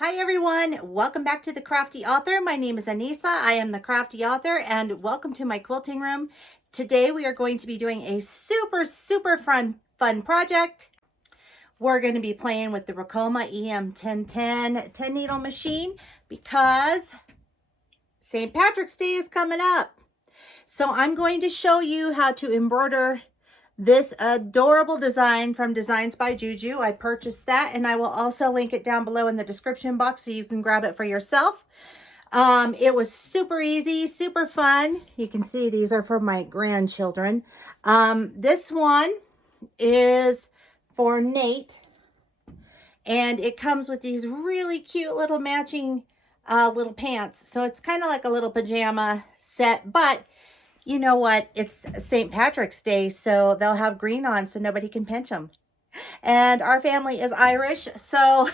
Hi everyone, welcome back to the Crafty Author. My name is Anissa. I am the Crafty Author and welcome to my quilting room. Today we are going to be doing a super fun project. We're going to be playing with the Ricoma EM-1010 10 needle machine because St. Patrick's Day is coming up. So I'm going to show you how to embroider this adorable design from Designs by Juju. I purchased that and I will also link it down below in the description box so you can grab it for yourself. It was super easy, super fun. You can see these are for my grandchildren. This one is for Nate and it comes with these really cute little matching little pants. So it's kind of like a little pajama set, but you know what? It's St. Patrick's Day, so they'll have green on so nobody can pinch them. And our family is Irish, so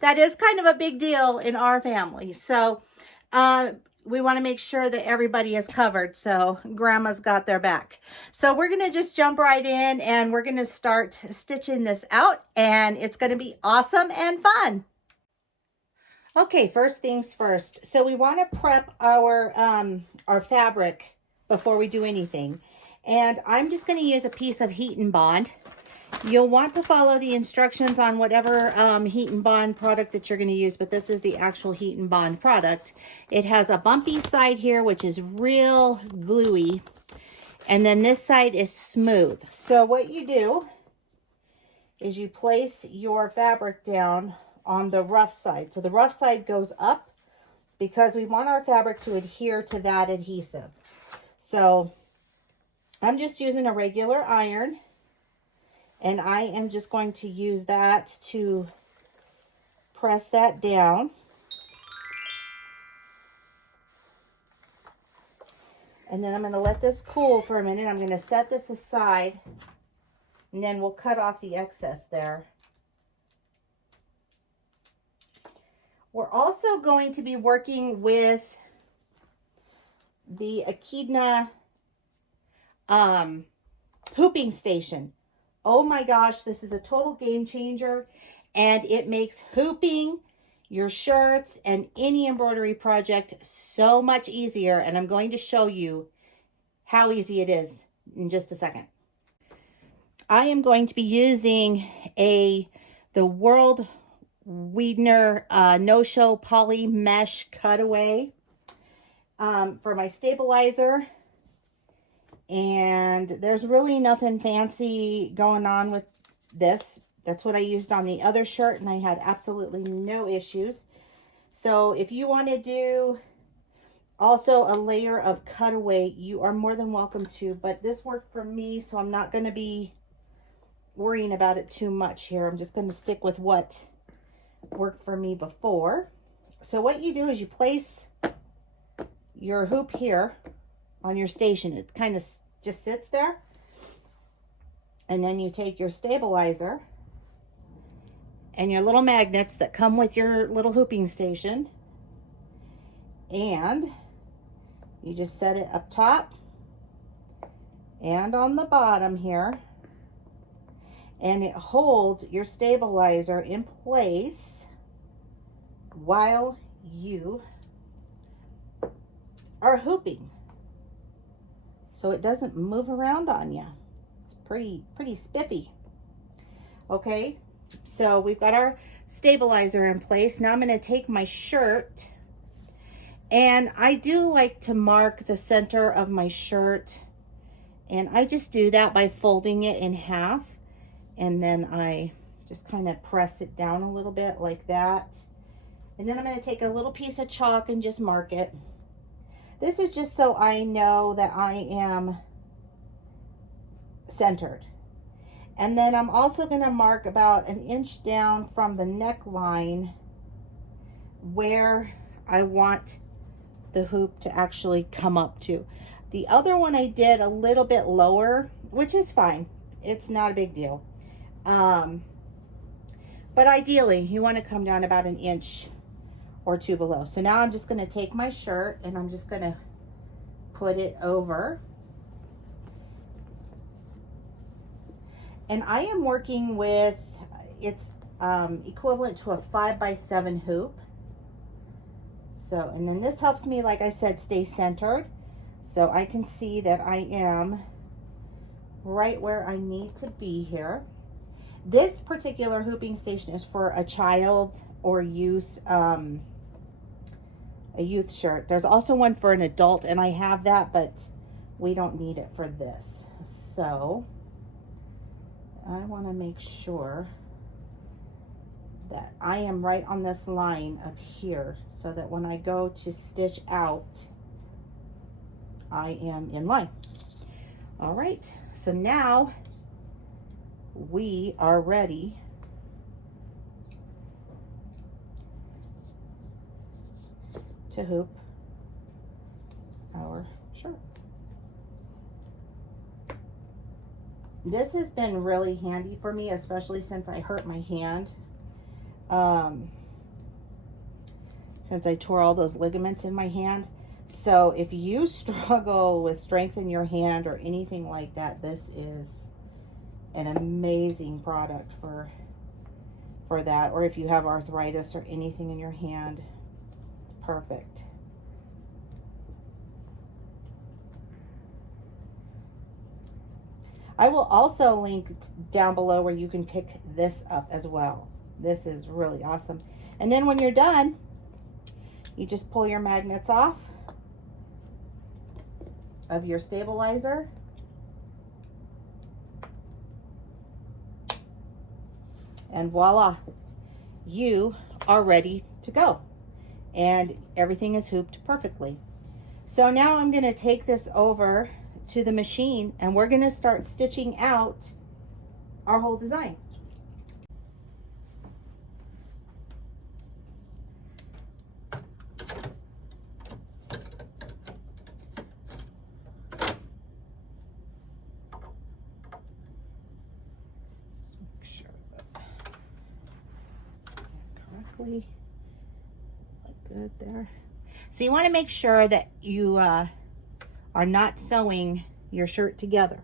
that is kind of a big deal in our family. So we want to make sure that everybody is covered, so grandma's got their back. So we're going to just jump right in and we're going to start stitching this out, and it's going to be awesome and fun. Okay, first things first. So we want to prep our fabric before we do anything. And I'm just going to use a piece of heat and bond. You'll want to follow the instructions on whatever heat and bond product that you're going to use, but this is the actual heat and bond product. It has a bumpy side here, which is real gluey. And then this side is smooth. So what you do is you place your fabric down on the rough side. So the rough side goes up because we want our fabric to adhere to that adhesive. So I'm just using a regular iron and I am just going to use that to press that down. And then I'm going to let this cool for a minute. I'm going to set this aside and then we'll cut off the excess there. We're also going to be working with the Echidna Hooping Station. Oh my gosh, this is a total game changer, and it makes hooping your shirts and any embroidery project so much easier, and I'm going to show you how easy it is in just a second. I am going to be using the World Weidner no-show poly mesh cutaway for my stabilizer, and there's really nothing fancy going on with this. That's what I used on the other shirt and I had absolutely no issues. So if you want to do also a layer of cutaway, you are more than welcome to, but this worked for me, so I'm not going to be worrying about it too much here. I'm just going to stick with what worked for me before. So what you do is you place your hoop here on your station. It kind of just sits there, and then you take your stabilizer and your little magnets that come with your little hooping station, and you just set it up top and on the bottom here, and it holds your stabilizer in place while you are hooping, so it doesn't move around on you. It's pretty spiffy. Okay, so we've got our stabilizer in place. Now I'm going to take my shirt, and I do like to mark the center of my shirt, and I just do that by folding it in half, and then I just kind of press it down a little bit like that. And then I'm going to take a little piece of chalk and just mark it. This is just so I know that I am centered. And then I'm also going to mark about 1 inch down from the neckline where I want the hoop to actually come up to. The other one I did a little bit lower, which is fine. It's not a big deal. But ideally, you want to come down about 1 inch or 2 below. So now I'm just going to take my shirt and I'm just going to put it over. And I am working with, it's equivalent to a 5x7 hoop. So, and then this helps me, like I said, stay centered. So I can see that I am right where I need to be here. This particular hooping station is for a child or youth, a youth shirt. There's also one for an adult, and I have that, but we don't need it for this. So I want to make sure that I am right on this line up here so that when I go to stitch out, I am in line. All right, so now we are ready to hoop our shirt. This has been really handy for me, especially since I hurt my hand. Since I tore all those ligaments in my hand. So if you struggle with strength in your hand or anything like that, this is an amazing product for that. Or if you have arthritis or anything in your hand, it's perfect. I will also link down below where you can pick this up as well. This is really awesome. And then when you're done, you just pull your magnets off of your stabilizer. And voila, you are ready to go. And everything is hooped perfectly. So now I'm going to take this over to the machine and we're going to start stitching out our whole design. Look good there. So you want to make sure that you are not sewing your shirt together.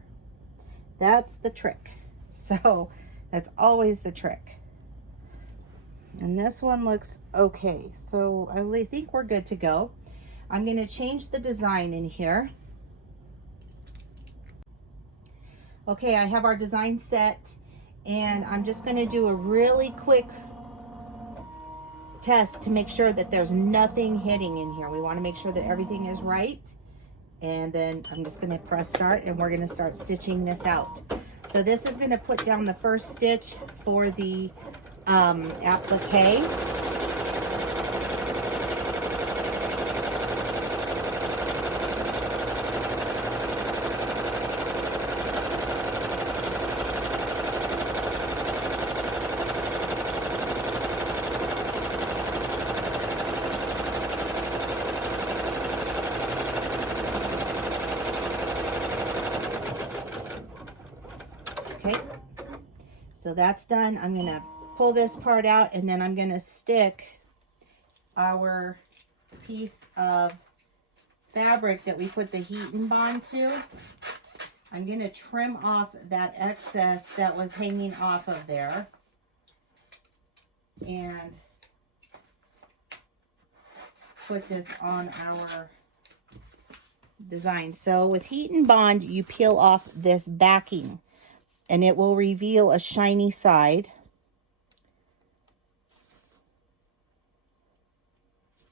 That's the trick. So that's always the trick. And this one looks okay. So I think we're good to go. I'm going to change the design in here. Okay, I have our design set, and I'm just going to do a really quick test to make sure that there's nothing hitting in here. We want to make sure that everything is right. And then I'm just going to press start and we're going to start stitching this out. So this is going to put down the first stitch for the applique. Okay, so that's done. I'm going to pull this part out and then I'm going to stick our piece of fabric that we put the heat and bond to. I'm going to trim off that excess that was hanging off of there and put this on our design. So with heat and bond, you peel off this backing and it will reveal a shiny side.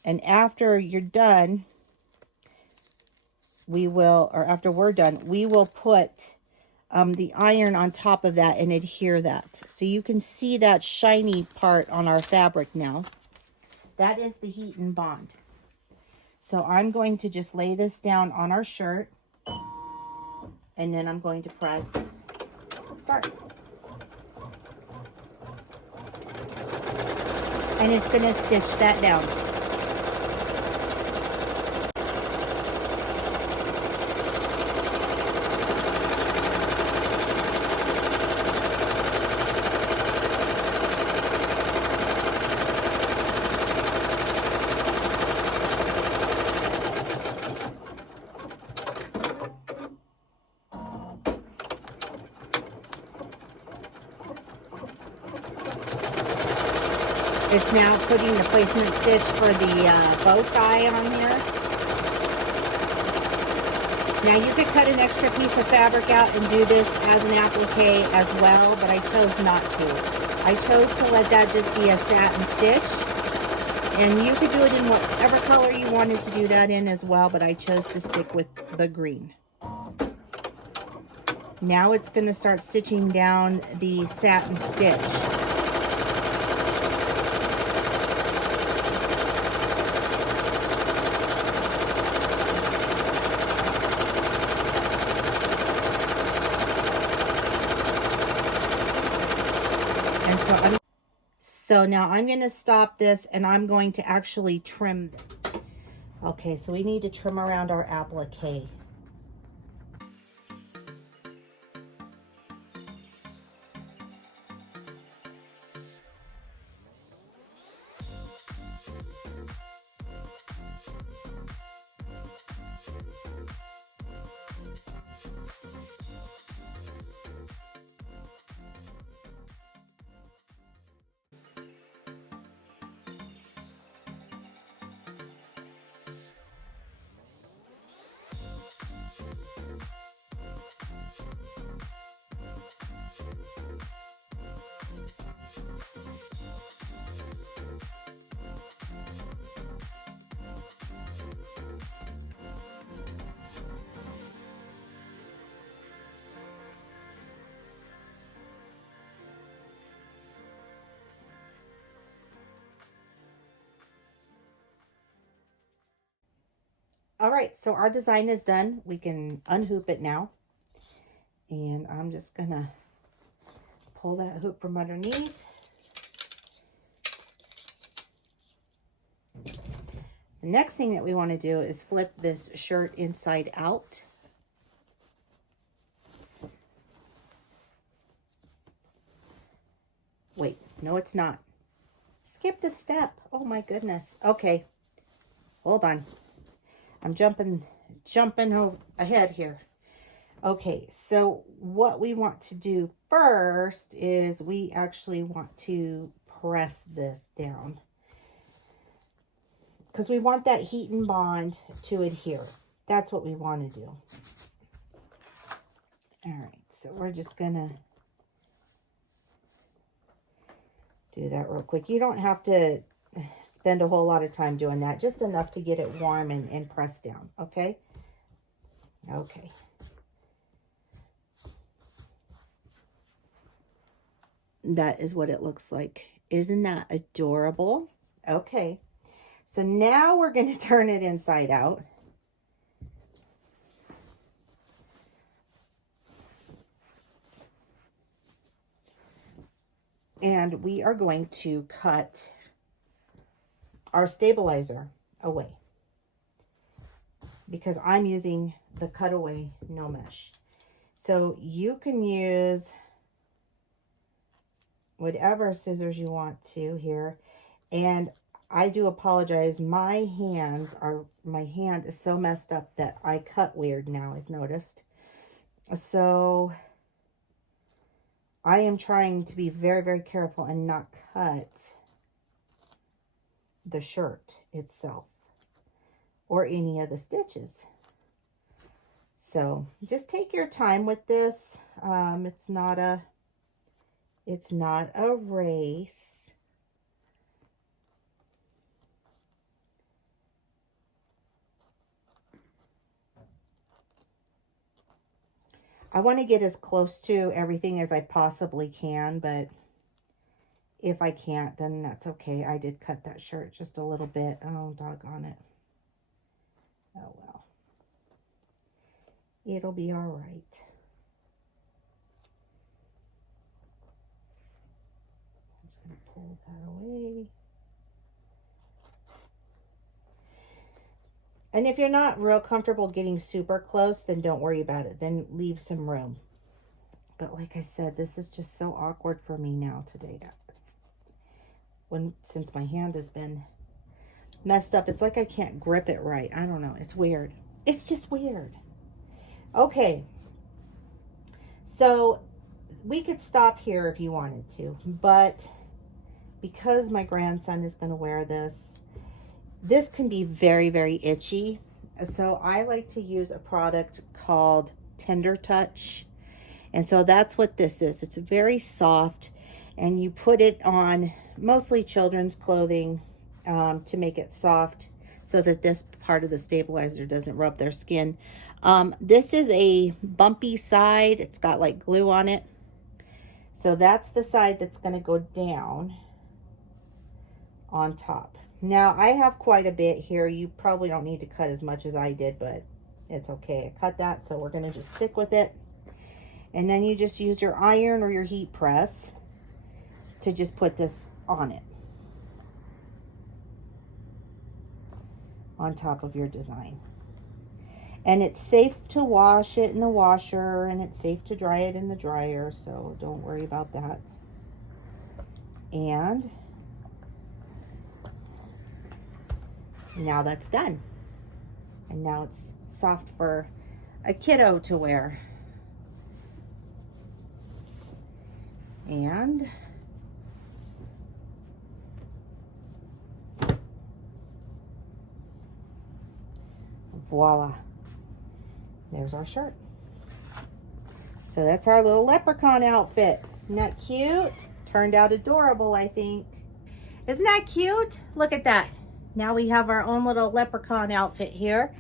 And after you're done, we will, or after we're done, we will put the iron on top of that and adhere that. So you can see that shiny part on our fabric now. That is the heat and bond. So I'm going to just lay this down on our shirt and then I'm going to press start. And it's going to stitch that down. It's now putting the placement stitch for the bow tie on here. Now you could cut an extra piece of fabric out and do this as an applique as well, but I chose not to. I chose to let that just be a satin stitch. And you could do it in whatever color you wanted to do that in as well, but I chose to stick with the green. Now it's going to start stitching down the satin stitch. And so now I'm going to stop this and I'm going to actually trim. Okay, so we need to trim around our applique. All right, so our design is done. We can unhoop it now. And I'm just gonna pull that hoop from underneath. The next thing that we want to do is flip this shirt inside out. Wait, no it's not. Skipped a step. Oh my goodness. Okay, hold on. I'm jumping ahead here. Okay, so what we want to do first is we actually want to press this down because we want that heat and bond to adhere. That's what we want to do. All right, so we're just gonna do that real quick. You don't have to spend a whole lot of time doing that, just enough to get it warm and press down. Okay. Okay. That is what it looks like. Isn't that adorable? Okay. So now we're going to turn it inside out. And we are going to cut our stabilizer away because I'm using the cutaway no mesh. So you can use whatever scissors you want to here. And I do apologize. My hand is so messed up that I cut weird now, I've noticed. So I am trying to be very, very careful and not cut the shirt itself or any of the stitches. So just take your time with this. It's not a race. I want to get as close to everything as I possibly can, but if I can't, then that's okay. I did cut that shirt just a little bit. Oh, doggone it. Oh, well. It'll be all right. I'm just going to pull that away. And if you're not real comfortable getting super close, then don't worry about it. Then leave some room. But like I said, this is just so awkward for me now today. Since my hand has been messed up, it's like I can't grip it right. I don't know. It's weird. It's just weird. Okay. So we could stop here if you wanted to, but because my grandson is going to wear this, this can be very, very itchy. So I like to use a product called Tender Touch. And so that's what this is. It's very soft, and you put it on mostly children's clothing to make it soft so that this part of the stabilizer doesn't rub their skin. This is a bumpy side. It's got like glue on it. So that's the side that's going to go down on top. Now I have quite a bit here. You probably don't need to cut as much as I did, but it's okay. I cut that, so we're going to just stick with it. And then you just use your iron or your heat press to just put this on it, on top of your design. And it's safe to wash it in the washer, and it's safe to dry it in the dryer, so don't worry about that. And now that's done. And now it's soft for a kiddo to wear. And voila, there's our shirt. So that's our little leprechaun outfit. Isn't that cute? Turned out adorable, I think. Isn't that cute? Look at that. Now we have our own little leprechaun outfit here,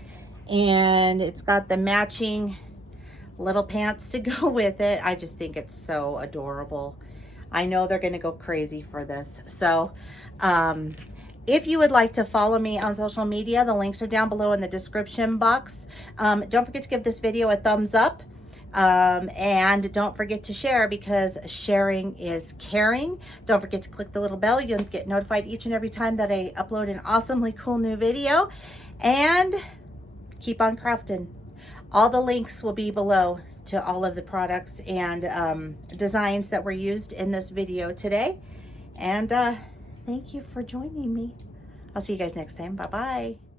and it's got the matching little pants to go with it. I just think it's so adorable. I know they're going to go crazy for this. So if you would like to follow me on social media, the links are down below in the description box. Don't forget to give this video a thumbs up. And don't forget to share, because sharing is caring. Don't forget to click the little bell. You'll get notified each and every time that I upload an awesomely cool new video. And keep on crafting. All the links will be below to all of the products and designs that were used in this video today. And thank you for joining me. I'll see you guys next time. Bye-bye.